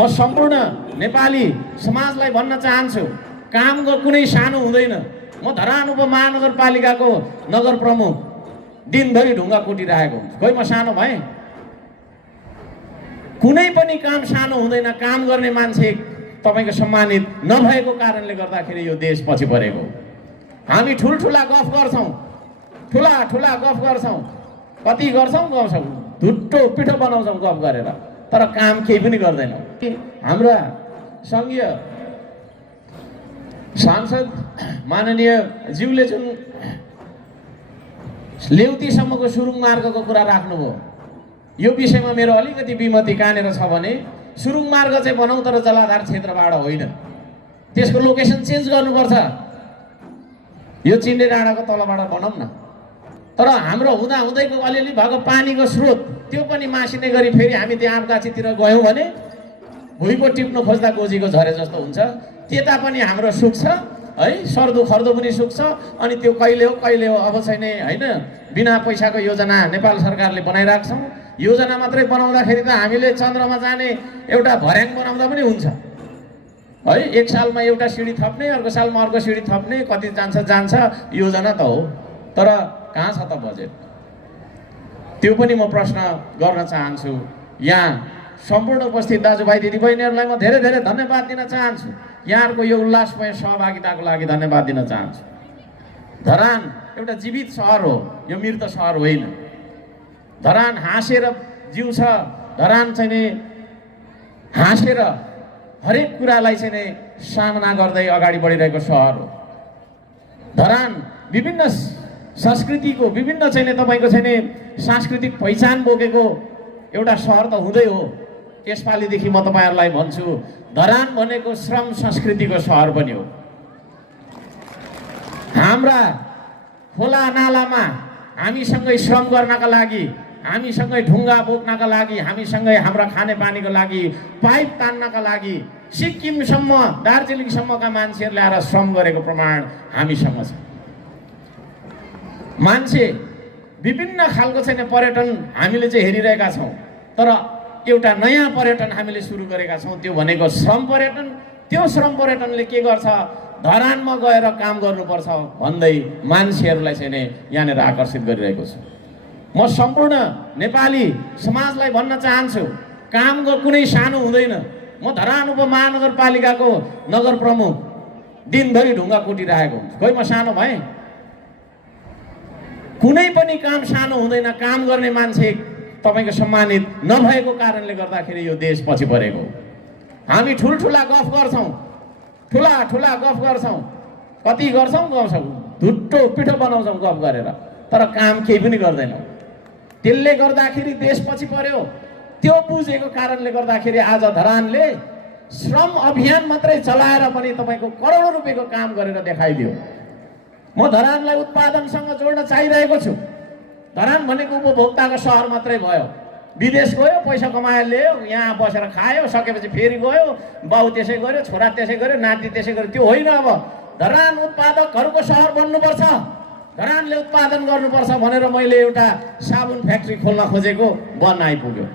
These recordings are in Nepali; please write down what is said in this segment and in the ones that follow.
म सम्पूर्ण नेपाली समाजलाई भन्न चाहन्छु, काम कुनै सानो हुँदैन। म धरान उपमहानगरपालिकाको नगर प्रमुख, दिनभरि ढुङ्गा कुटिरहेको हुन्छु। खोइ म सानो भएँ? कुनै पनि काम सानो हुँदैन। काम गर्ने मान्छे तपाईको सम्मानित नभएको कारणले गर्दाखेरि यो देश पछि परेको। हामी ठुल्ठुला गफ गर्छौँ, ठुला गफ गर्छौँ, कति गर्छौँ गर्छौँ, धुट्टो पिठो बनाउँछौँ गफ गरेर, तर काम केही पनि गर्दैनौँ। हाम्रा सङ्घीय सांसद माननीय ज्यूले जुन लेउतीसम्मको सुरुङ मार्गको कुरा राख्नुभयो, यो विषयमा मेरो अलिकति विमति कहाँनिर छ भने सुरुङ मार्ग चाहिँ बनाऊ तर जलाधार क्षेत्रबाट होइन, त्यसको लोकेसन चेन्ज गर्नुपर्छ। यो चिन्डे डाँडाको तलबाट बनाऊँ न। तर हाम्रो हुँदाहुँदैको अलिअलि भएको पानीको स्रोत त्यो पनि मासिने गरी फेरि हामी त्यहाँ आमगाछीतिर गयौँ भने भुइँको टिप्नु खोज्दा गोजीको झरे जस्तो हुन्छ। त्यता पनि हाम्रो सुक्छ है, सर्दो खर्दो पनि सुक्छ। अनि त्यो कहिले हो अब छैन होइन। बिना पैसाको योजना नेपाल सरकारले बनाइरहेको छौँ। योजना मात्रै बनाउँदाखेरि त हामीले चन्द्रमा जाने एउटा भर्याङ बनाउँदा पनि हुन्छ है। एक सालमा एउटा सिडी थप्ने, अर्को सालमा अर्को सिडी थप्ने, कति जान्छ योजना त हो, तर कहाँ छ त बजेट? त्यो पनि म प्रश्न गर्न चाहन्छु। यहाँ सम्पूर्ण उपस्थित दाजुभाइ दिदीबहिनीहरूलाई म धेरै धेरै धन्यवाद दिन चाहन्छु। यहाँहरूको यो उल्लासमय सहभागिताको लागि धन्यवाद दिन चाहन्छु। धरान एउटा जीवित सहर हो, यो मृत सहर होइन। धरान हाँसेर जिउँछ। धरान चाहिँ नि हाँसेर हरेक कुरालाई चाहिँ नि सामना गर्दै अगाडि बढिरहेको सहर हो। धरान विभिन्न संस्कृतिको, विभिन्न चाहिँ नि तपाईँको चाहिँ नि सांस्कृतिक पहिचान बोकेको एउटा सहर त हुँदै हो। यसपालिदेखि म तपाईँहरूलाई भन्छु, धरान भनेको श्रम संस्कृतिको सहर पनि हो। हाम्रा खोला नालामा हामीसँगै श्रम गर्नका लागि, हामीसँगै ढुङ्गा बोक्नका लागि, हामीसँगै हाम्रा खानेपानीको लागि, पाइप तान्नका लागि सिक्किमसम्म दार्जिलिङसम्मका मान्छेहरूले आएर श्रम गरेको प्रमाण हामीसँग छ। मान्छे विभिन्न खालको चाहिँ पर्यटन हामीले चाहिँ हेरिरहेका छौँ, तर एउटा नयाँ पर्यटन हामीले सुरु गरेका छौँ, त्यो भनेको श्रम पर्यटन। त्यो श्रम पर्यटनले के गर्छ? धरानमा गएर काम गर्नुपर्छ भन्दै मान्छेहरूलाई चाहिँ नै यहाँनिर आकर्षित गरिरहेको छ। म सम्पूर्ण नेपाली समाजलाई भन्न चाहन्छु, काम कुनै सानो हुँदैन। म धरान उपमहानगरपालिकाको नगर प्रमुख, दिनभरि ढुङ्गा कुटिरहेको हुन्छु। खोइ म सानो भएँ? कुनै पनि काम सानो हुँदैन। काम गर्ने मान्छे तपाईको सम्मानित नभएको कारणले गर्दाखेरि यो देश पछि परेको। हामी ठुल्ठुला गफ गर्छौँ, ठुला गफ गर्छौँ, कति गर्छौँ गर्छौँ, धुट्टो पिठो बनाउँछौँ गफ गरेर, तर काम केही पनि गर्दैनौँ। त्यसले गर्दाखेरि देश पछि पर्यो। त्यो बुझेको कारणले गर्दाखेरि आज धरानले श्रम अभियान मात्रै चलाएर पनि तपाईँको करोडौँ रुपियाँको काम गरेर देखाइदियो। म धरानलाई उत्पादनसँग जोड्न चाहिरहेको छु। धरान भनेको उपभोक्ताको सहर मात्रै भयो। विदेश गयो, पैसा कमाएर ल्यायो, यहाँ बसेर खायो, सकेपछि फेरि गयो, बाउ त्यसै गर्यो, छोरा त्यसै गर्यो, नाति त्यसै गर्यो, त्यो होइन। अब धरान उत्पादकहरूको सहर बन्नुपर्छ, धरानले उत्पादन गर्नुपर्छ भनेर मैले एउटा साबुन फ्याक्ट्री खोल्न खोजेको, वन आइपुग्यो।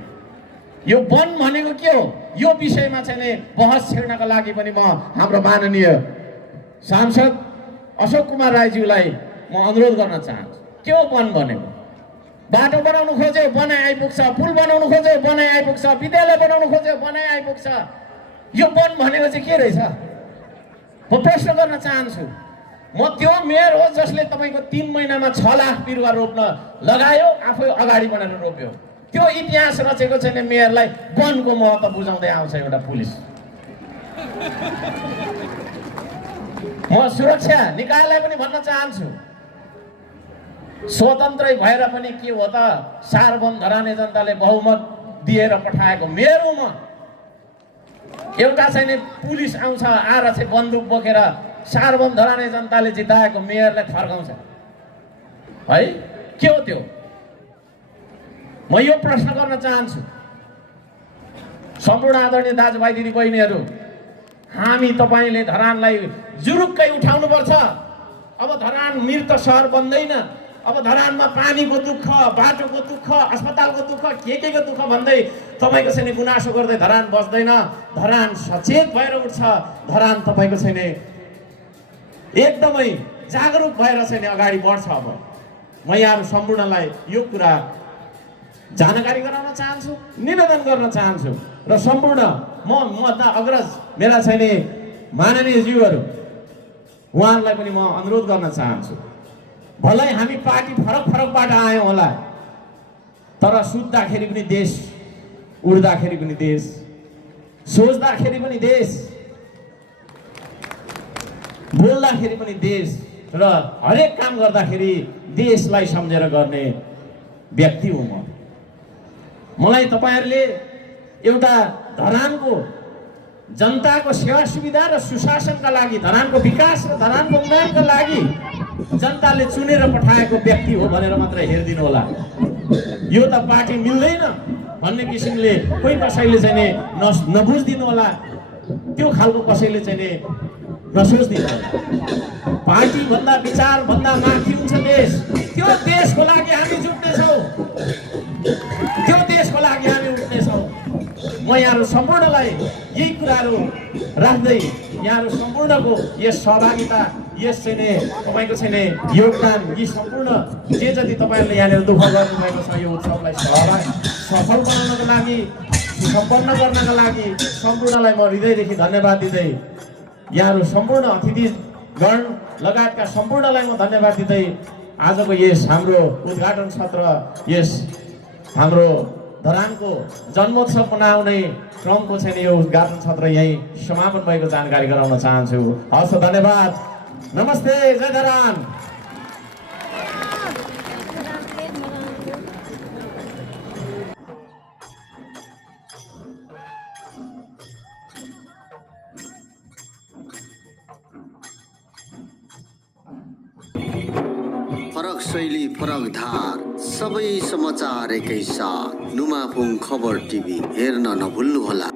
यो वन भनेको के हो? यो विषयमा चाहिँ नि बहस छेड्नका लागि पनि म हाम्रो माननीय सांसद अशोक कुमार राईज्यूलाई म अनुरोध गर्न चाहन्छु। के हो वन भनेको? बाटो बनाउनु खोज्यो बनाइ आइपुग्छ, पुल बनाउनु खोज्यो बनाइ आइपुग्छ, विद्यालय बनाउनु खोज्यो बनाइ आइपुग्छ। यो वन भनेको चाहिँ के रहेछ? म प्रश्न गर्न चाहन्छु। म त्यो मेयर हो जसले तपाईँको 3 महिनामा 6 लाख बिरुवा रोप्न लगायो, आफै अगाडि बढेर रोप्यो। त्यो इतिहास रचेको छैन मेयरलाई वनको महत्त्व बुझाउँदै आउँछ एउटा पुलिस। म सुरक्षा निकायलाई पनि भन्न चाहन्छु, स्वतन्त्रै भएर पनि के हो त, सार्वभौम धराने जनताले बहुमत दिएर पठाएको मेयर हो म। एउटा चाहिँ पुलिस आउँछ, आएर चाहिँ बन्दुक बोकेर सार्वभौम धराने जनताले जिताएको मेयरलाई थर्काउँछ है? के हो त्यो? म यो प्रश्न गर्न चाहन्छु। सम्पूर्ण आदरणीय दाजुभाइ दिदीबहिनीहरू, हामी तपाईँले धरानलाई जुरुक्कै उठाउनुपर्छ। अब धरान मृत सहर बन्दैन। अब धरानमा पानीको दुःख, बाटोको दुःख, अस्पतालको दुःख, के दुःख भन्दै तपाईको छैन गुनासो गर्दै धरान बस्दैन। धरान सचेत भएर उठ्छ। धरान तपाईको छैन एकदमै जागरुक भएर छैन अगाडि बढ्छ। अब म यहाँहरु सम्पूर्णलाई यो कुरा जानकारी गराउन चाहन्छु, निवेदन गर्न चाहन्छु र सम्पूर्ण म अग्रज मेरा छैन माननीय ज्यूहरु उहाँहरुलाई पनि म अनुरोध गर्न चाहन्छु। भलै हामी पार्टी फरकबाट आयौं होला, तर सुत्दाखेरि पनि देश, उड्दाखेरि पनि देश, सोच्दाखेरि पनि देश, बोल्दाखेरि पनि देश र हरेक काम गर्दाखेरि देशलाई सम्झेर गर्ने व्यक्ति हुँ म। मलाई तपाईहरुले एउटा धरानको जनताको सेवा सुविधा र सुशासनका लागि, धरानको विकास र धरानको उन्नयनका लागि जनताले चुनेर पठाएको व्यक्ति हो भनेर मात्र हेर्दिनु होला। यो त पार्टी मिल्दैन भन्ने किसिमले कोही कसैले चाहिँ नबुझ्दिनु होला, त्यो खालको कसैले चाहिँ नसोच्दिनु होला। पार्टी भन्दा विचार भन्दा माथि हुन्छ देश। त्यो देशको लागि हामी जुट्नेछौँ, त्यो देशको लागि हामी उठ्नेछौँ। म यहाँहरु सम्पूर्णलाई यही कुराहरु राख्दै यहाँहरु सम्पूर्णको यस सहभागिता, यस चाहिँ तपाईको छैन योगदान, यी सम्पूर्ण जे जति तपाईहरुले यहाँनिर दुःख गर्नुभएको छ यो उत्सवलाई सफल बनाउनको लागि, सम्पन्न गर्नका लागि सम्पूर्णलाई म हृदयदेखि धन्यवाद दिँदै यहाँहरु सम्पूर्ण अतिथिगण लगायतका सम्पूर्णलाई म धन्यवाद दिँदै आजको यस हाम्रो उद्घाटन सत्र, यस हाम्रो धरानको जन्मोत्सव मनाउने क्रमको छैन यो उद्घाटन सत्र यही समापन भएको जानकारी गराउन चाहन्छु। हस्, धन्यवाद। नमस्ते, जय धरान। फरक शैली, फरक धार, सबै समाचार एकै साथ। नुमाफुङ खबर टिभी हेर्न नभुल्नुहोला।